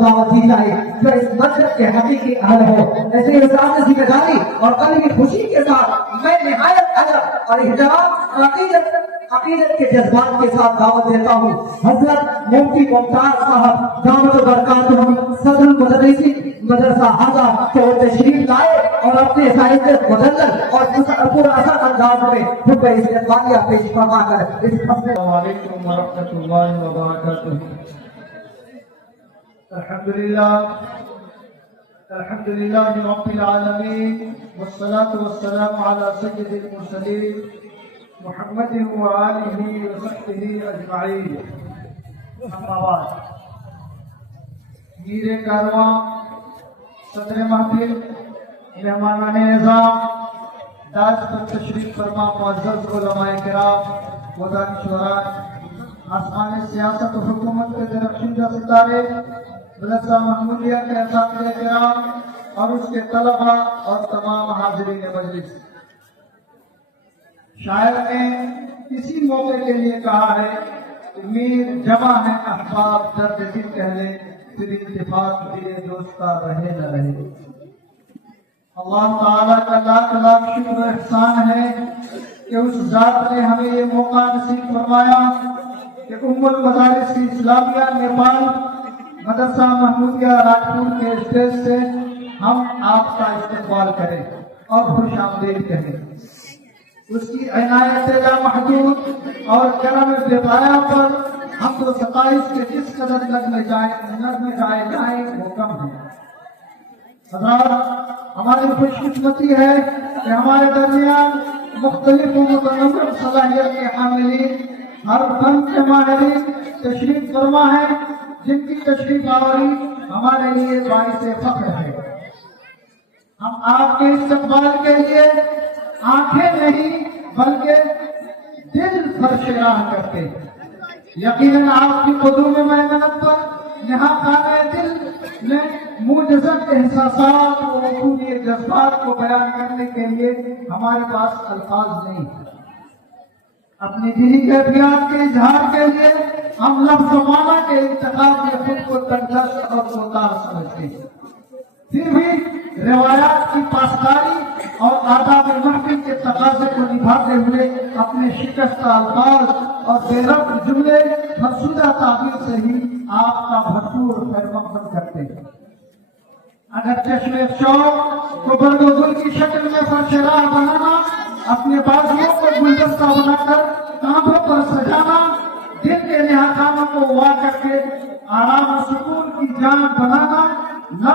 دعوت دی جائے جو اس مسجد کے حقیقی اہل ہو. ایسے انسان ذمہ داری اور قلبی خوشی کے ساتھ میں نہایت ادب اور احترام اور عقیدت کے جذبات کے ساتھ دعوت دیتا ہوں. حضرت مفتی ممتاز صاحب دامت برکاتہم صدر المدرسین مدرسہ ہاضا کہ وہ تشریف لائے اور اپنے سائنس مدلل اور پورا اثر انداز میں خطبہ استقبالیہ پیش فرما کر اس فصل. السلام علیکم ورحمۃ اللہ وبرکاتہ. الحمد للہ رب العالمین والصلاة والسلام علی سید المرسلین محمد وآلہ وصحبہ اجمعین. اما بعد، میر کارواں، صدر محفل، مہمانان اعظام، داعش پر تشریف فرما معزز علماء کرام و دانشوران، آسمان سیاست و حکومت کے درخشندہ ستارے، مدرسہ محمودیہ کے اساتذہ کرام اور اس کے طلباء اور تمام حاضرین مجلس. شاعر نے اسی موقع کے لیے کہا ہے کہ میر جمع ہے احباب درد دل کہلے، پھر اتفاق دیے دوستا رہے نہ رہے. اللہ تعالیٰ کا لاکھ لاکھ شکر و احسان ہے کہ اس ذات نے ہمیں یہ موقع نصیب فرمایا کہ ام المدارس اسلامیہ نیپال مدرسہ محمودیہ راجپور کے اسٹیج سے ہم آپ کا استقبال کریں اور خوش آمدید کہیں. اس کی عنایت لامحدود اور کرم بے پایہ پر حمد و ستائش کے جس قدر نظم جائے جائیں وہ کم ہے. حضرات، ہماری خوش قسمتی ہے کہ ہمارے درمیان مختلف و متنوع صلاحیت کے حاملین، ہر فن کے ماہرین تشریف فرما ہے، جن کی تشریف آوری ہمارے لیے باعث فخر ہے. ہم آپ کے استقبال کے لیے آنکھیں نہیں بلکہ دل فرش راہ کرتے. یقیناً آپ کی قدوم محنت پر یہاں خانہ دل میں موجزت احساسات و وقوعی جذبات کو بیان کرنے کے لیے ہمارے پاس الفاظ نہیں. اپنی دلی کیفیات کے اظہار کے لیے ہم لفظ و معنی کے انتخاب میں خود کو تنگدست اور کوتاہ سمجھتے ہیں. پھر بھی روایات کی پاسداری اور آداب محفل کے تقاضے کو نبھاتے ہوئے اپنے شکستہ الفاظ اور بے ربط جملے فرسودہ تعبیر سے ہی آپ کا بھرپور خیر مقدم کرتے ہیں. اگر چشم شوق کو برگ و گل کی شکل میں فرش راہ بنانا، اپنے بازوؤں کو گلدستہ بنا کر کانٹوں پر سجانا، دل کے نہاکانوں کو وا کر کے آرام و سکون کی جان بنانا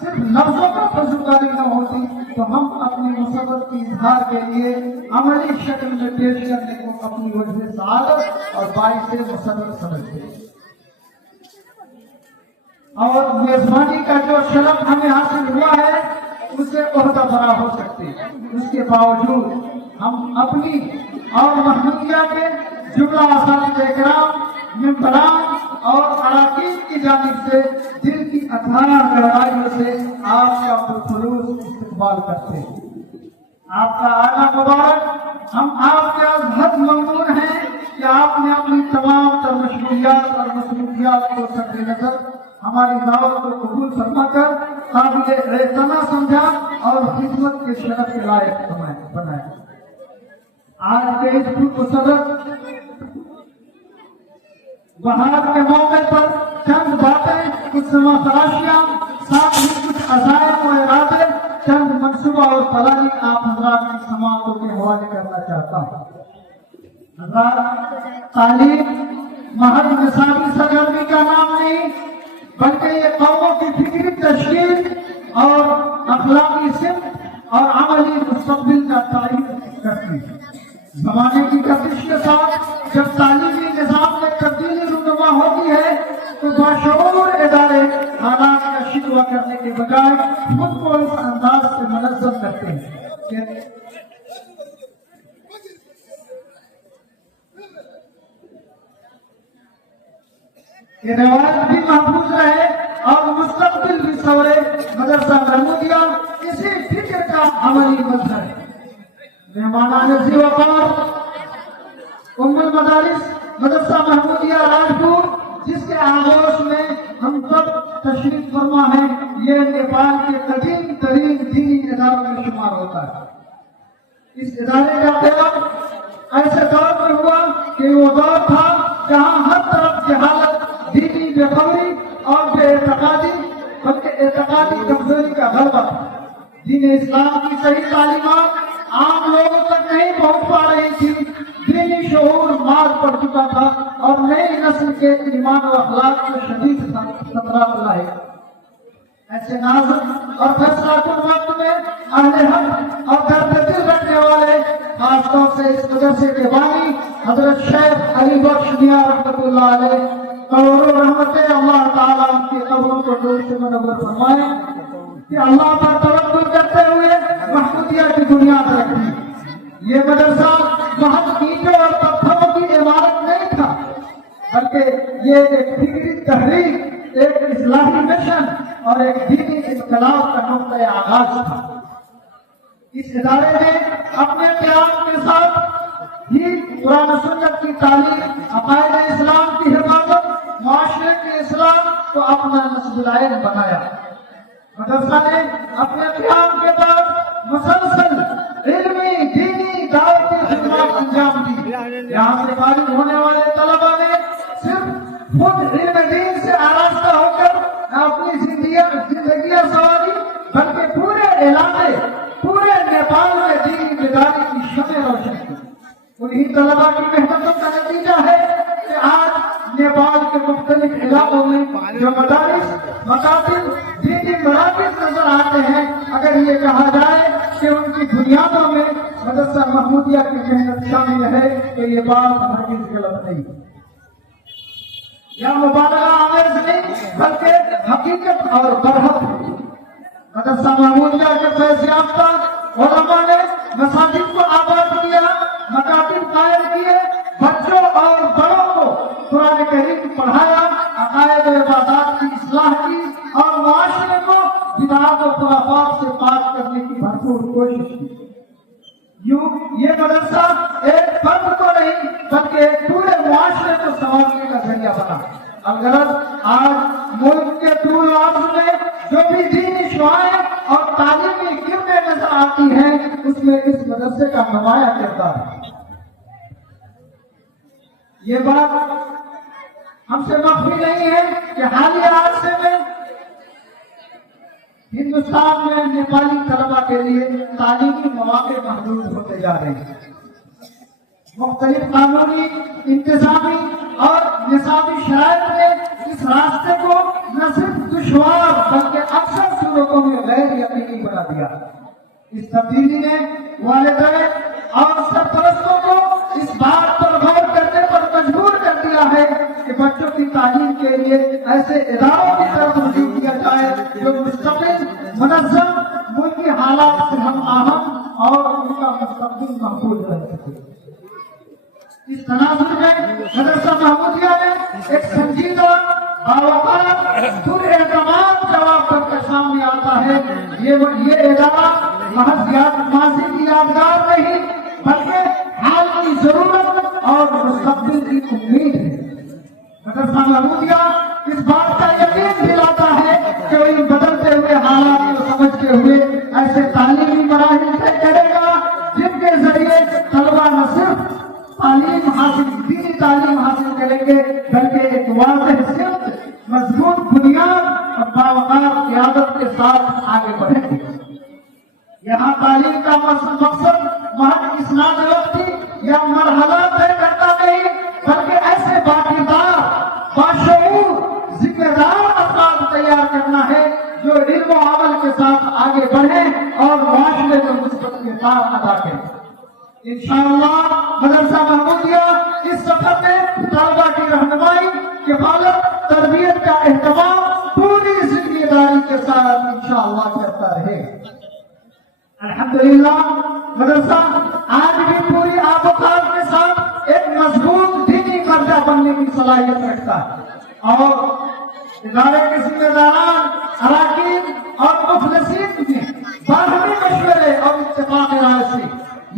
صرف لفظوں کا فضوکاری نہ ہوتی تو ہم اپنی مسرت کی اظہار کے لیے عملی شکل میں پیش کرنے کو اپنی وجہ سعادت اور باعث مسرت سمجھتے. اور میزبانی کا جو شرف ہمیں حاصل ہوا ہے اس سے عہدہ برا ہو سکتے. اس کے باوجود ہم اپنی اور محمودیہ کے جملہ اساتذہ کرام، ممبران اور اراکین کی جانب سے دل کی اتھار گہرائیوں سے آپ کا پرخلوص استقبال کرتے ہیں. آپ کا آنا مبارک. ہم آپ کے حد ممنون ہیں کہ آپ نے اپنی تمام تر مشغولیات اور مصروفیات کو صدر نظر ہماری دعوت کو قبول فرما کر قابل اعتنا سمجھا اور خدمت کے شرف کے لائق بنایا. آج کے اس خصوصیت بہار کے موقع پر چند باتیں، کچھ سما فراشیاں، ساتھ ہی کچھ عزائم و ارادے، چند منصوبہ اور پلانی آپ حضرات کی سماعتوں کے حوالے کرنا چاہتا ہوں. حضرات، تعلیم محض نصابی سرگرمی کا نام نہیں بلکہ یہ قوموں کی فکری تشکیل اور اخلاقی سمت اور عملی مستقبل کا تعین کرتی ہے. زمانے کی گردش کے ساتھ جب تعلیمی نظام میں تبدیلی رونما ہوتی ہے تو باشعور ادارے حالات کا شکوہ کرنے کے بجائے خود کو اس انداز سے منظم کرتے ہیں کہ روایت بھی محفوظ رہے اور مستقبل بھی سورے. مدرسہ محمودیہ اسی فکر کا عملی مظہر ہے. مہمانان ذی وقار، ام المدارس مدرسہ محمودیہ راجپور، جس کے آغوش میں ہم سب तशरीफ फरमा है, ये नेपाल के कदीम तरीन दीनी इदारों में शुमार होता है। इस इदारे का क़याम ऐसे दौर में हुआ कि वो दौर था जहाँ हर तरफ जहालत, दीनी बेखबरी और बेएतकादी बल्कि एतकादी कमजोरी का गलबा था। दीन इस्लाम की सही तालीमात आम लोगों तक नहीं पहुंच पा रही थी। दीनी शऊर मार पड़ चुका था और नई नस्ल के ईमान और अखलाक में शदीद खतरा लाए। ऐसे नाजुक और फैसलाकुन वक्त में अहले हक और दर्द दिल रखने वाले, खासतौर से इस मदरसे के बानी हजरत शेख अली बख्श मियां रहमतुल्लाह अलैह, करोड़ों रहमतें अल्लाह ताला उनकी कब्रों को नूर से मुनव्वर फरमाए, कि अल्लाह पर तवक्कुल करते हुए महमूदिया की बुनियाद रखी। ये मदरसा महज ईंटों और पत्थरों की इमारत नहीं था, बल्कि ये एक फिक्री तहरीक, एक इस्लाही मिशन और एक दीनी इनकलाब का नुक्ता आगाज था। इस इदारे ने अपने क़याम के साथ ही कुरान सुन्नत की तालीम, अकायदे इस्लाम की हिफाजत, मुआशरे के इस्लाम को अपना नस्बुल-आइन बनाया। मदरसा ने अपने क़याम के बाद मुसलसल इल्मी, दीनी, दावती खिदमत अंजाम दी। यहाँ से फारिग होने वाले तलबा ने सिर्फ खुद इल्म दीन से आरास्ता होकर अपनी जिंदगियां सवारी, बल्कि पूरे इलाके, पूरे नेपाल में दीनी बेदारी की शमें रोशन की। उन्हीं तलबा की मेहनतों का नतीजा है कि आज नेपाल के मुख्तलिफ इलाकों में जो मदारिस, मकातिब, दीनी मराकिज़ नजर आते हैं, अगर ये कहा जाए कि उनकी बुनियादों में मदरसा महमूदिया की मेहनत शामिल है, तो ये बात हरगिज़ गलत नहीं। यह मुबालगा आमेज नहीं, बल्कि हकीकत और बरहक है। मदरसा महमूदिया के फैज़ याफ्ता उलमा ने मसाजिद को आबाद किया, मकातिब कायम किए, बच्चों और बड़ों को कुरान करीम पढ़ाया, अकायद और इबादत की इस्लाह की और मुआशरे को बिदअत और खुराफात से पाक करने की भरपूर कोशिश की। यूं ये मदरसा एक फर्द को नहीं, बल्कि एक पूरे मुआशरे को संभालने का जरिया बना। अलगरज आज मुल्क के तूल अर्ज़ में जो भी दीनी शुआएं और तालीमी किरणें नजर आती हैं, उसमें इस मदरसे का नुमाया किरदार है। ये बात हमसे मख्फी नहीं है कि हालिया अरसे में हिंदुस्तान में नेपाली तलबा के लिए तालीमी मौके महदूद होते जा रहे हैं। मुख्तलिफ कानूनी, इंतजामी और निसाबी शराइत ने इस रास्ते को न सिर्फ दुश्वार बल्कि अक्सर सूरतों में गैर यकीनी बना दिया। इस तब्दीली ने वालिदैन और सरपरस्तों को इस बात पर गौर करने पर मजबूर कर दिया है कि बच्चों की तालीम के लिए ऐसे इदारों की तरफ रुजू किया जाए जो मुस्तकिल, मुनज़्ज़म, मुल्की हालात से हम आहम और उनका मुस्तक़बिल महफूज रह सके। इस तनाज़ुर में मदरसा महमूदिया ने एक संजीदा, बावक़ार, पुरएतमाद जवाब बनकर सामने आता है। ये इदारा महज माज़ी की यादगार नहीं, बल्कि हाल की जरूरत और मुस्तक़बिल की उम्मीद है। मदरसा महमूदिया इस बात का यकीन दिलाता है कि इन बदलते हुए हालात को समझते हुए ऐसे तालीमी मराहिल तय करेगा जिनके जरिए तलबा न सिर्फ तालीम हासिल, दीनी तालीम हासिल करेंगे, बल्कि एक वाज़ेह सिमत, मजबूत बुनियाद और बावक़ार क़यादत के साथ आगे बढ़ेंगे। यहाँ तालीम का मकसद महज इस्नाद वक्ती या मरहला तय करता नहीं, बल्कि ऐसे बाक़ीदार, बाशऊर, जिम्मेदार अफ़राद तैयार करना है जो इल्म और अमल के साथ आगे बढ़े और मुआशरे में मुस्बत किरदार अदा करें। इंशाअल्लाह मदरसा महमूदिया इस सफर में तलबा की रहनुमाई, किफालत, तरबियत का एहतमाम पूरी जिम्मेदारी के साथ इंशाअल्लाह करता रहे। अल्हम्दुलिल्लाह मदरसा आज भी पूरी आबोताब के साथ एक मजबूत दीनी कर्जा बनने की सलाहियत रखता है और इदारे के जिम्मेदारान, अराकीन और मुखलसीन ने बारहवीं मशवरे और इत्तेफाक राय से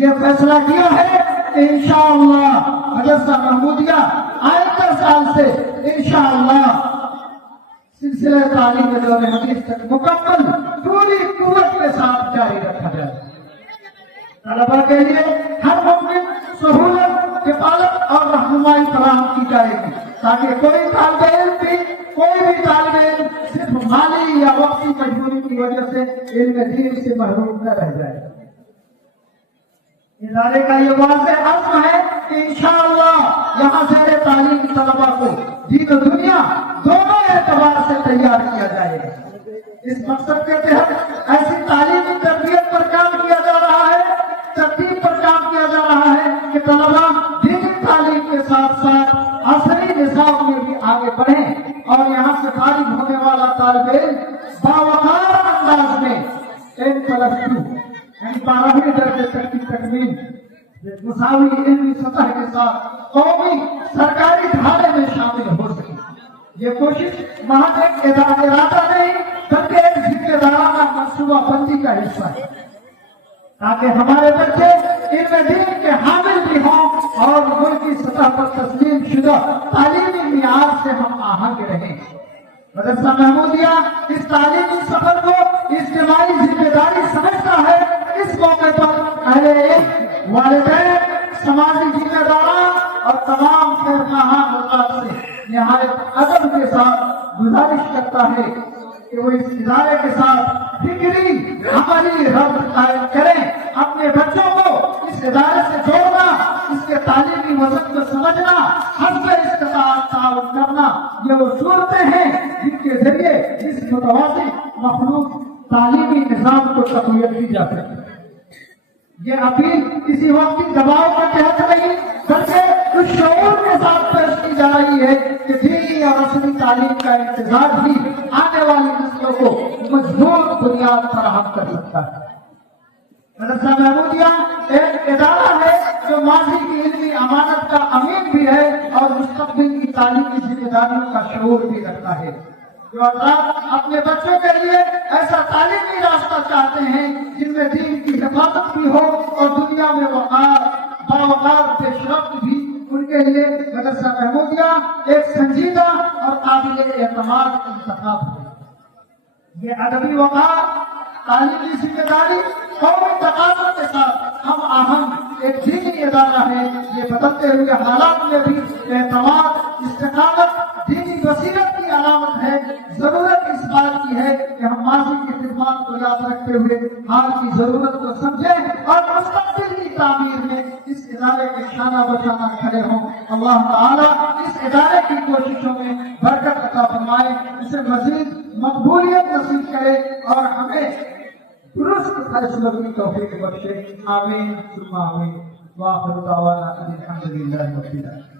ये फैसला किया है कि इंशाअल्लाह मदरसा महमूदिया आइंदा साल से इंशाअल्लाह सिलसिला तालीम दौर हदीस तक मुकम्मल पूरी कुव्वत के साथ जारी रखा जाए। तलबा के लिए हर मुमकिन सहूलत, किफायत और रहनुमाई फराहम की जाएगी ताकि कोई तालिब इल्म सिर्फ माली या वक्ती मजबूरी की वजह से इल्म दीन से महरूम न रह जाए। इदारे का ये वाज़ेह अज़्म है कि इंशाअल्लाह यहाँ से तालीम तलबा को दीन और दुनिया दोनों एतबार से तैयार किया जाएगा। इस मकसद के तहत ऐसी तालीमी तरबियत पर काम किया जा रहा है, तरतीब पर काम किया जा रहा है कि तलबा दीनी तालीम के साथ साथ असली निसाब में भी आगे बढ़े और यहाँ से फारिग होने वाला तालिब इल्म बावकार अंदाज में M+2 यानी 12वीं दर्जे तक की तकमील मुसावी इल्मी सतह के साथ कौमी सरकारी ढाले में शामिल हो सके। ये कोशिश महज एक इरादा नहीं बल्कि एक जिम्मेदाराना मंसूबा बंदी का हिस्सा है ताकि हमारे बच्चे इल्म दीन के हामिल भी हों और मुल्क की सतह पर तस्लीम शुदा तालीमी मियार से हम आहंग रहें। मदरसा महमूदिया इस तालीमी सफर को इज्तिमाई जिम्मेदारी समझता है। इस मौके पर अहले इल्म, वालिदैन, समाजी जिम्मेदारान और तमाम खैरखाहान हज़रात से निहायत अदब के साथ गुजारिश करता है कि वो इस इदारे के साथ फिक्री अमली रब्त कायम करें। अपने बच्चों को इस इदारे से जोड़ना, इसके तालीमी वज़न को समझना, हस्ब इस्तिताअत ताउन करना, ये वो सूरतें हैं जिनके जरिए इस मुतवाज़ी मखलूक तालीमी निज़ाम को तक़वियत दी जा सकती है। ये अपील किसी वक्ती दबाव के तहत नहीं बल्कि उस शऊर के साथ पेश की जा रही है कि दीनी और असली तालीम का इंतजार ही आने वाली नस्लों को मजबूत बुनियाद फराहम कर सकता है। मदरसा महमूदिया एक इदारा है जो माजी की इल्मी अमानत का अमीन भी है और मुस्तक़बिल की तालीमी जिम्मेदारियों का शऊर भी रखता है। जो हज़रात अपने बच्चों के लिए ऐसा तालीमी रास्ता चाहते हैं जिनमें दीन की हिफाजत भी हो और दुनिया में बावकार पेशरफ्त भी, उनके लिए मदरसा महमूदिया एक संजीदा और काबिल एतमाद इंतखाब है। ये अदबी वक़ार, तालीमी जिम्मेदारी और तकाज़ा के साथ हम आहंग एक दीनी इदारा है। ये बदलते हुए हालात में भी एतमाद, इस्तिक़ामत, दीनी बसीरत की अलामत है। जरूरत इस बात की है कि हम माजी की खिदमत को याद रखते हुए हाल की जरूरत को समझें और मुस्तक़बिल की तामीर में इस इदारे के शाना बशाना खड़े हों। अल्लाह ताला इस इदारे की कोशिशों में बरकत अता फरमाए, इसे मजीद मकबूलियत नसीब करे और हमें दुरुस्त फैसलों की तौफीक बख्शे। आमीन सुम्मा आमीन। व आखिर दावाना अनिल हम्दुलिल्लाहि रब्बिल आलमीन।